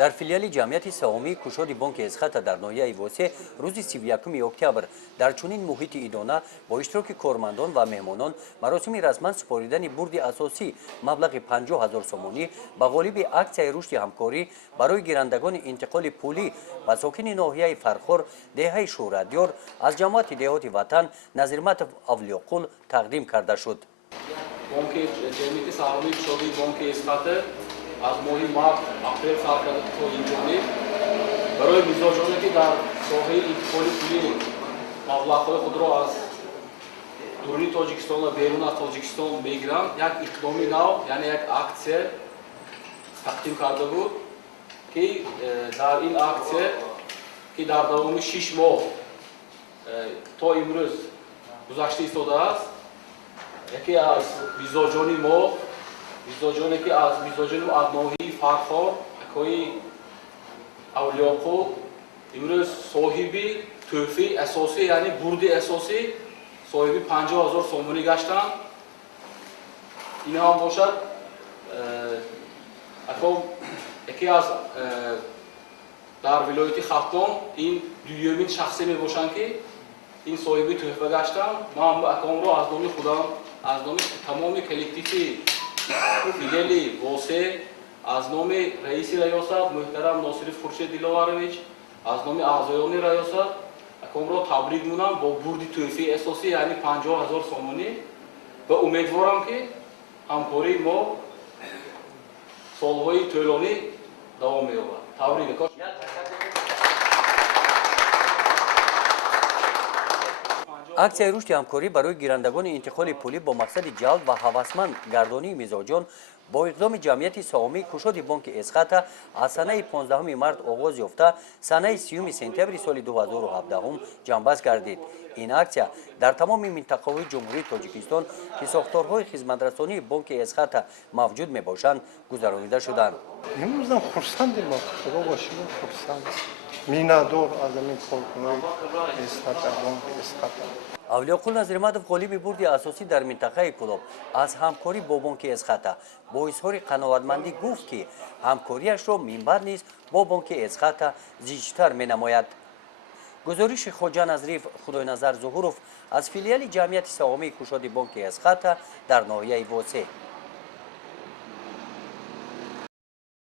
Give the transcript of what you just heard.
дар филиали ҷамъияти саҳомии кушоди бонки Эсхата дар ноҳияи Восе рӯзи 31 октябр дар чунин муҳити идона бо иштироки кормандон ва меҳмонон маросими расман супоридани бурди асосӣ маблағи 50 000 сомонӣ ба ғолиби аксияи рушди ҳамкорӣ барои гирандагони интиқоли пулӣ ва сокини ноҳияи Фархор деҳаи Шӯҳратдиёр аз ҷамоати деҳоти ватан Назирматов Авлиёқул тақдим карда шуд. Бонки ҷамъияти саҳомии кушодии бонки Эсхата аз моҳи март апрел сар карда то инҷониб барои мизоҷоне ки дар соҳаи интиқоли пулӣ маблағҳои худро аз дуруни Тоҷикистон ва берун аз Тоҷикистон мегиранд, як иқдоми нав, яъне як аксия тақдим карда буд ки дар ин аксия ки дар давоми 6 моҳ то имрӯз гузашта истодааст, яке аз мизоҷони мо мизоҷоне ки аз мизоҷони аз ноҳияи Фархор акои Авлиёқул имрӯз соҳиби тӯҳфаи асосӣ, яъне бурди асосӣ соҳиби 50 000 сомонӣ гаштанд. ин ҳам бошад аком яке аз дар вилояти Хатон ин дуюмин шахсе мебошанд ки ин соҳиби тӯҳфа гаштанд. ман акомро аз номи худам аз номи тамоми коллективи филиали Восе, аз номи раиси раёсат муҳтарам Носиров Хуршед Диловарович, аз номи аъзоёни раёсат акомро табрик мунам бо бурди тӯҳфаи асосӣ, яъни 50 000 сомонӣ ва умедворам ки ҳамкории мо солҳои тӯлонӣ давом меёбад. Табрик. аксияи рушди ҳамкорӣ барои гирандагони интиқоли пулӣ бо мақсади ҷалб ва ҳавасманд гардонии мизоҷон бо иқдоми ҷамъияти саҳомии кушоди бонки Эсхата аз санаи 15 март оғоз ёфта санаи 30 сентябри соли 2017 ҷамъбаст гардид. ин аксия дар тамоми минтақаҳои ҷумҳурии Тоҷикистон ки сохторҳои хизматрасонии бонки Эсхата мавҷуд мебошанд гузаронида шуданд. имрӯзам хурсандем, худо бошида хурсанд, миннатдор аз амин коркунои Эсхата, бонки Эсхата. Авлиёқул Назирматов ғолиби бурди асосӣ дар минтақаи Кӯлоб аз ҳамкорӣ бо бонки Эсхата бо изҳори қаноатмандӣ гуфт ки ҳамкориашро минбаъд низ бо бонки Эсхата зиҷтар менамояд. гузориши Хоҷа Назриф Худойназар Зуҳуров аз филиали ҷамъияти саҳомии кушоди бонки Эсхата дар ноҳияи Восе.